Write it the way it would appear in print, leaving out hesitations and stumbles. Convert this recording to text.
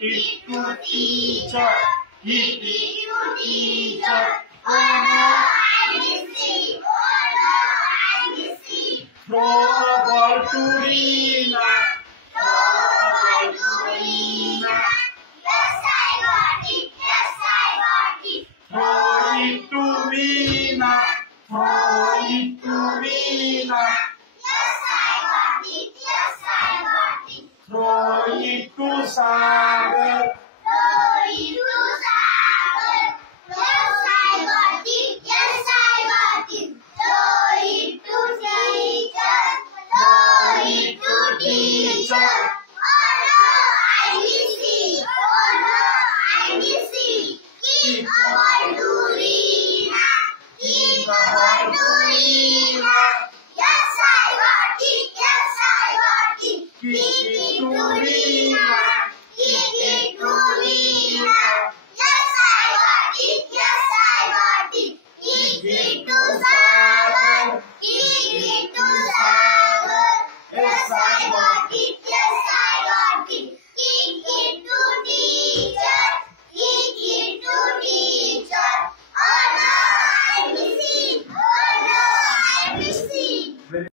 it to teacher. Hit it to teacher. Oh no, I miss it. Oh no, I miss it. Throw a ball to Rina. Throw a ball to Rina. Yes, I got it. Yes, I got it. Throw it to Rina. Throw it to Rina. Yes, I got it. Yes, I got it. Throw it to Sai.